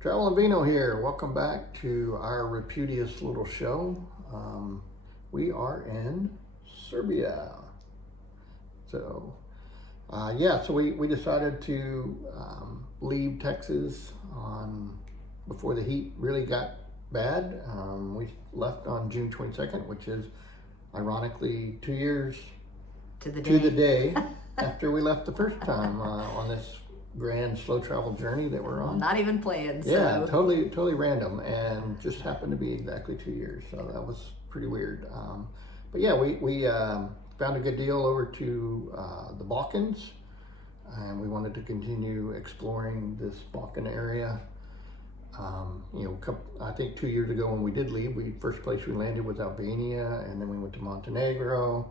Travel and Vino here. Welcome back to our repudious little show. We are in Serbia. So, so we decided to leave Texas before the heat really got bad. We left on June 22nd, which is ironically 2 years to the day after we left the first time on this grand slow travel journey that we're on. Not even planned. Yeah, so. totally random, and just happened to be exactly 2 years. So that was pretty weird. But yeah, we found a good deal over to the Balkans, and we wanted to continue exploring this Balkan area. I think 2 years ago when we did leave, first place we landed was Albania, and then we went to Montenegro,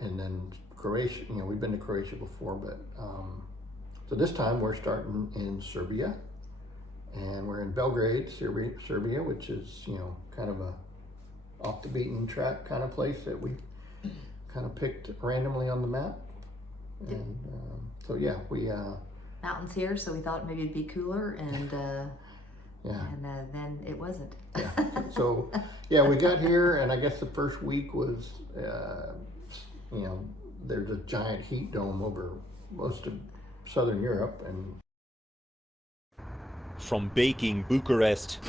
and then Croatia. We've been to Croatia before, but so this time we're starting in Serbia, and we're in Belgrade, Serbia, which is kind of a off the beaten track kind of place that we kind of picked randomly on the map. Yep. And so yeah, we mountains here, so we thought maybe it'd be cooler, and yeah, and then it wasn't. Yeah. So yeah, we got here, and I guess the first week was there's a giant heat dome over most of Southern Europe, and from baking Bucharest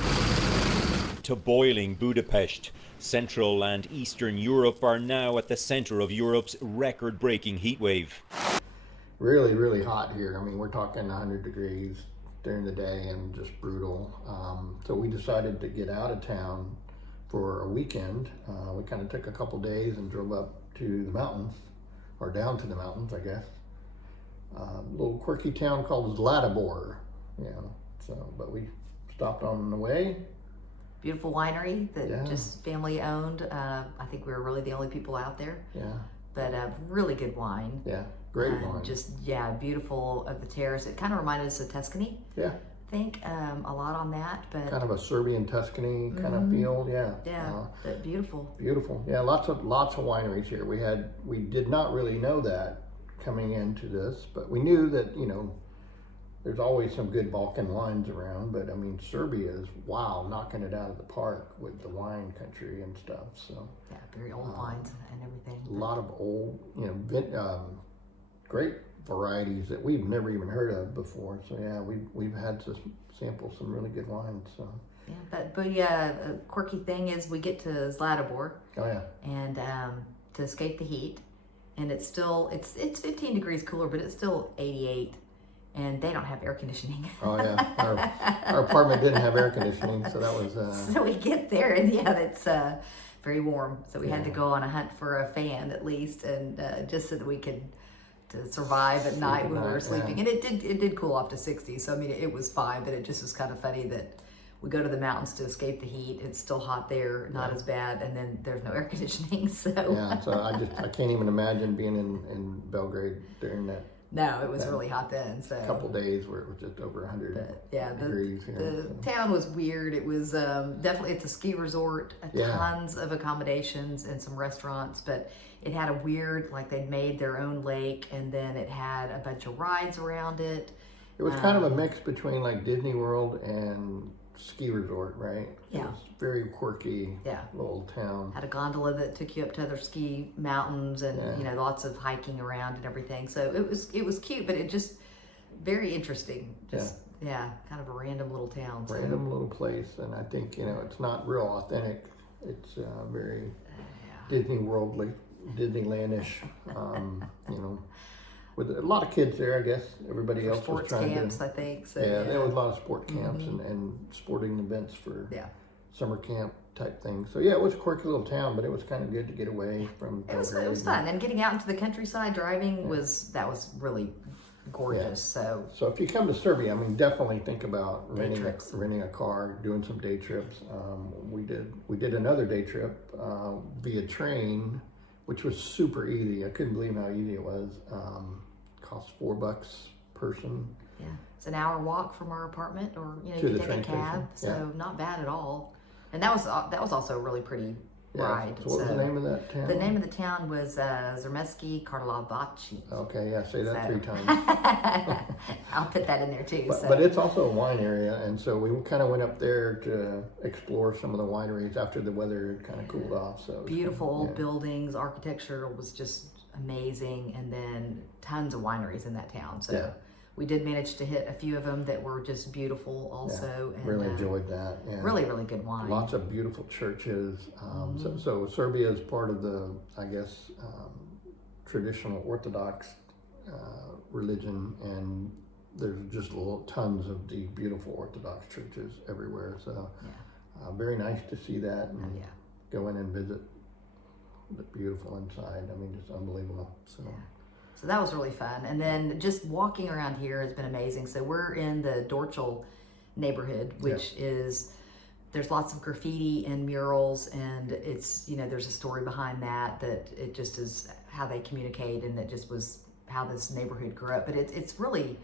to boiling Budapest, Central and Eastern Europe are now at the center of Europe's record-breaking heat wave. Really, really hot here. I mean, we're talking 100 degrees during the day and just brutal. So we decided to get out of town for a weekend. We kind of took a couple days and drove up to the mountains, or down to the mountains, I guess. A little quirky town called Zlatibor, but we stopped on the way. Beautiful winery that just family owned. I think we were really the only people out there. Yeah. But really good wine. Yeah, great wine. Beautiful of the terrace. It kind of reminded us of Tuscany. Yeah. I think a lot on that, but kind of a Serbian Tuscany kind of feel. Yeah. Yeah, but beautiful. Beautiful. Yeah, lots of wineries here. We did not really know that coming into this, but we knew that there's always some good Balkan wines around, but I mean, Serbia is knocking it out of the park with the wine country and stuff. So yeah, very old wines and everything. A lot of old, great varieties that we've never even heard of before. So yeah, we've had to sample some really good wines. So yeah, but a quirky thing is we get to Zlatibor. Oh yeah. And to escape the heat, and it's 15 degrees cooler, but it's still 88. And they don't have air conditioning. Oh yeah, our apartment didn't have air conditioning, so that was. So we get there, and it's very warm. So we had to go on a hunt for a fan at least, and just so that we could to survive at night when we were sleeping. Yeah. And it did cool off to 60. So I mean, it was fine, but it just was kind of funny that we go to the mountains to escape the heat. It's still hot there, not as bad, and then there's no air conditioning. So yeah, so I can't even imagine being in Belgrade during that. No, it was really hot then. So a couple days where it was just over 100 degrees. The town was weird. It was it's a ski resort, tons of accommodations and some restaurants, but it had a weird, like they'd made their own lake, and then it had a bunch of rides around it. It was kind of a mix between like Disney World and ski resort, right? Yeah. It was very quirky little town. Had a gondola that took you up to other ski mountains, and lots of hiking around and everything. So it was cute, but it just very interesting. Just kind of a random little town. Random little place, and I think it's not real authentic. It's very Disney worldly, Disneylandish. With a lot of kids there, I guess. Everybody else was trying camps, I think. So, there was a lot of sport camps and sporting events for summer camp type things. So yeah, it was a quirky little town, but it was kind of good to get away from. It was fun, and getting out into the countryside, driving was really gorgeous. Yeah. So if you come to Serbia, I mean, definitely think about renting a car, doing some day trips. We did another day trip via train, which was super easy. I couldn't believe how easy it was. Cost $4 person. Yeah, it's an hour walk from our apartment, or you could take a cab. So not bad at all. And that was also a really pretty Yeah. ride. So what was the name of that town? The name of the town was Sremski Karlovci. Okay, yeah, say that 3 times. I'll put that in there too. But it's also a wine area, and so we kind of went up there to explore some of the wineries after the weather had kind of cooled off. So beautiful old buildings, architecture was just amazing, and then tons of wineries in that town. So we did manage to hit a few of them that were just beautiful also. Yeah, and really enjoyed that. Yeah. Really, really good wine. Lots of beautiful churches. So Serbia is part of the, I guess, traditional Orthodox religion, and there's just tons of the beautiful Orthodox churches everywhere. So very nice to see that and go in and visit. The beautiful inside. I mean, just unbelievable. So. So that was really fun. And then just walking around here has been amazing. So we're in the Dorchel neighborhood, which is, there's lots of graffiti and murals, and it's, you know, there's a story behind that it just is how they communicate, and it just was how this neighborhood grew up. But it's pretty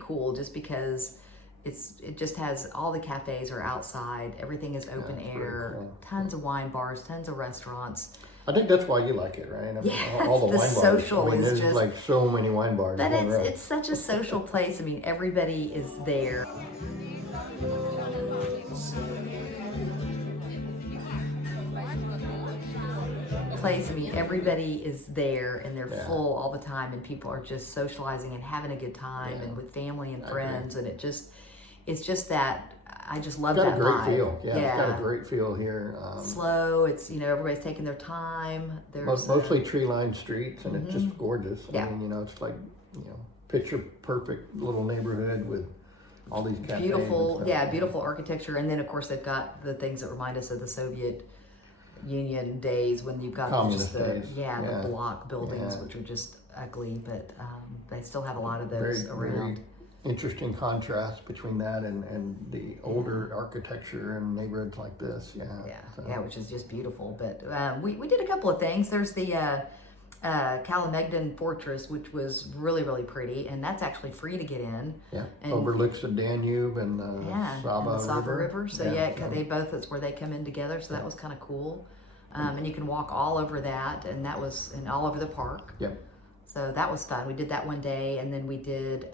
cool just because it just has, all the cafes are outside, everything is open air, cool. Tons of wine bars, tons of restaurants. I think that's why you like it, right? I mean, all the wine bars. Social there's just like so many wine bars. But it's such a social place. I mean, everybody is there. Everybody is there, and they're full all the time, and people are just socializing and having a good time, and with family and friends, and it's just that. I just love that vibe. It's got a great feel. Yeah, it's got a great feel here. Slow. It's, you know, everybody's taking their time. There's mostly tree-lined streets, and it's just gorgeous. I mean, you know, it's like, you know, picture perfect little neighborhood with all these cafes. Beautiful, beautiful architecture, and then of course they've got the things that remind us of the Soviet Union days when you've got communist just the block buildings, which are just ugly, but they still have a lot of those around. Very interesting contrast between that and the older architecture and neighborhoods like this. Which is just beautiful. But we did a couple of things. There's the Kalemegdan Fortress, which was really, really pretty, and that's actually free to get in. And overlooks the Danube and the Sava River. So they both, that's where they come in together. So that was kind of cool. And you can walk all over that, and that was all over the park. So that was fun. We did that one day, and then we did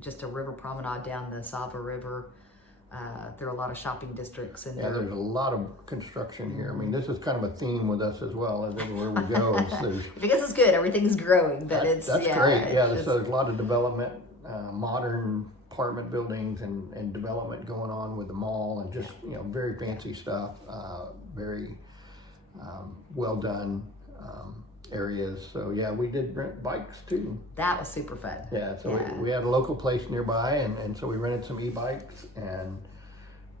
just a river promenade down the Sava River through a lot of shopping districts. And there's a lot of construction here. I mean, this is kind of a theme with us as well. As everywhere we go, because it's good. Everything's growing, but that's great. There's a lot of development, modern apartment buildings and development going on with the mall, and just very fancy stuff. Very well done. Areas. So we did rent bikes too. That was super fun. We had a local place nearby, and so we rented some e-bikes and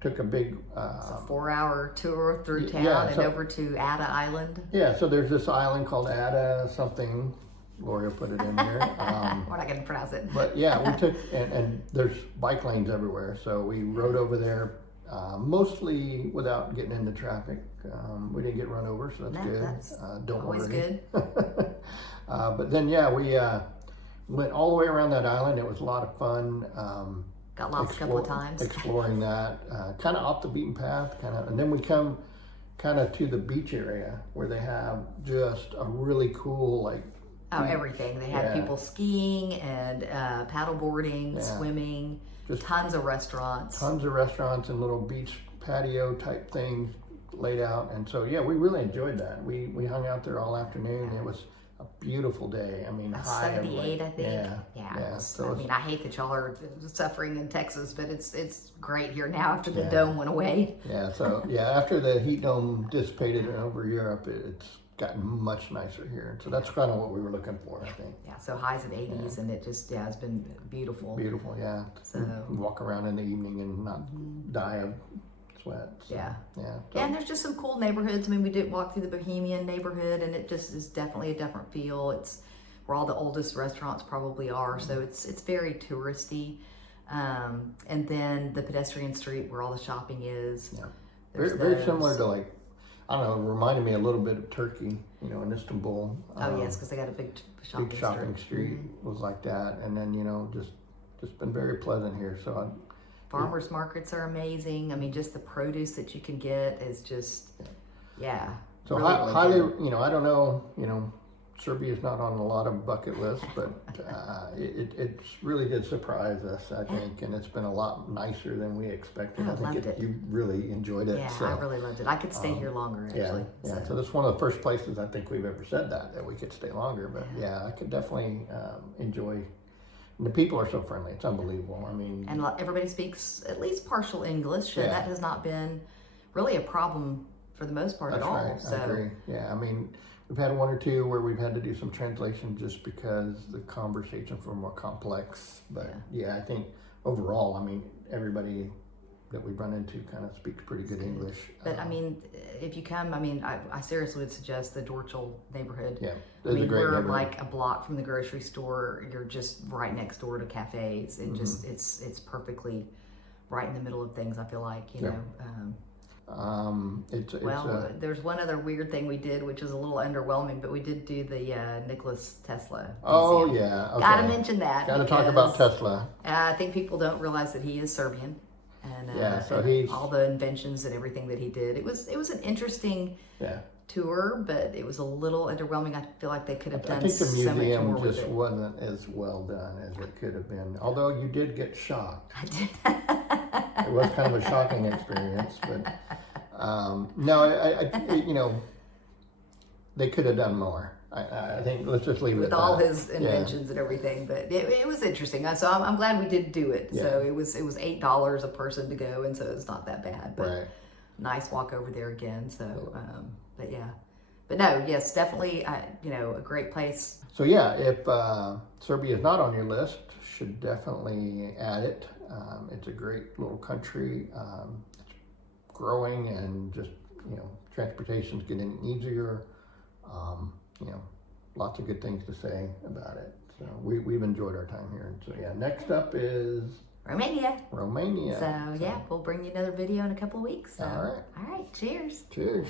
took a big it's a 4-hour tour through town and over to Ada Island. So there's this island called Ada something. Gloria put it in there. We're not going to pronounce it. But we took, and there's bike lanes everywhere, so we rode over there mostly without getting into traffic. We didn't get run over, so that's good. That's don't always worry. Good. But then we went all the way around that island. It was a lot of fun. Got lost a couple of times. Exploring that, kind of off the beaten path, and then we come kind of to the beach area where they have just a really cool everything. They had people skiing and paddle boarding, swimming. Just tons of restaurants and little beach patio type things laid out, and so we really enjoyed that. We hung out there all afternoon. It was a beautiful day. I mean, high 78, I think. So I hate that y'all are suffering in Texas, but it's great here now after the dome went away. After the heat dome dissipated over Europe, it's gotten much nicer here. So that's kind of what we were looking for, I think. So highs of 80s, and it just, it's been beautiful. Beautiful, So walk around in the evening and not die of sweat. So, and there's just some cool neighborhoods. I mean, we did walk through the Bohemian neighborhood, and it just is definitely a different feel. It's where all the oldest restaurants probably are, so it's very touristy. And then the pedestrian street where all the shopping is. Very similar to I don't know, it reminded me a little bit of Turkey, in Istanbul. Yes, because they got a big shopping street was like that. And then, just been very pleasant here. So farmers markets are amazing. I mean, just the produce that you can get is just, So really highly, good. I don't know, Serbia's not on a lot of bucket lists, but it really did surprise us, I think, and it's been a lot nicer than we expected. I I think loved it. you really enjoyed it. Yeah, So, I really loved it. I could stay here longer, actually. yeah. So that's one of the first places I think we've ever said that we could stay longer. But yeah, I could definitely enjoy. And the people are so friendly; it's unbelievable. I mean, And everybody speaks at least partial English, and Yeah. that has not been really a problem for the most part that's at all. right. So I agree. Yeah, I mean, we've had one or two where we've had to do some translation just because the conversations were more complex. But yeah, I think overall, I mean, everybody that we run into kind of speaks pretty good English. But I mean, if you come, I seriously would suggest the Dorchel neighborhood. Yeah, I mean, a great we're neighborhood. like a block from the grocery store. You're just right next door to cafes, and just it's perfectly right in the middle of things. I feel like Yeah. There's one other weird thing we did, which is a little underwhelming, but we did do the Nicholas Tesla museum. Oh yeah, okay. Gotta mention that. Gotta talk about because, Tesla. I think people don't realize that he is Serbian, and So and he's all the inventions and everything that he did. It was an interesting tour, but it was a little underwhelming. I feel like they could have I done think the so much more museum with just it. wasn't as well done as it could have been. Although you did get shocked. I did. It was kind of a shocking experience, but no, I they could have done more. I think let's just leave it With at all that. his inventions and everything, but it was interesting. So I'm glad we did do it. Yeah. So it was $8 a person to go, and so it's not that bad. But Right. nice walk over there again. So, but yeah, but no, yes, definitely, a great place. So yeah, if Serbia is not on your list, should definitely add it. It's a great little country. It's growing, and just transportation's getting easier. Lots of good things to say about it. So we've enjoyed our time here. And so yeah, next up is Romania. Romania. So yeah, we'll bring you another video in a couple of weeks. So, All right. All right. Cheers. Cheers.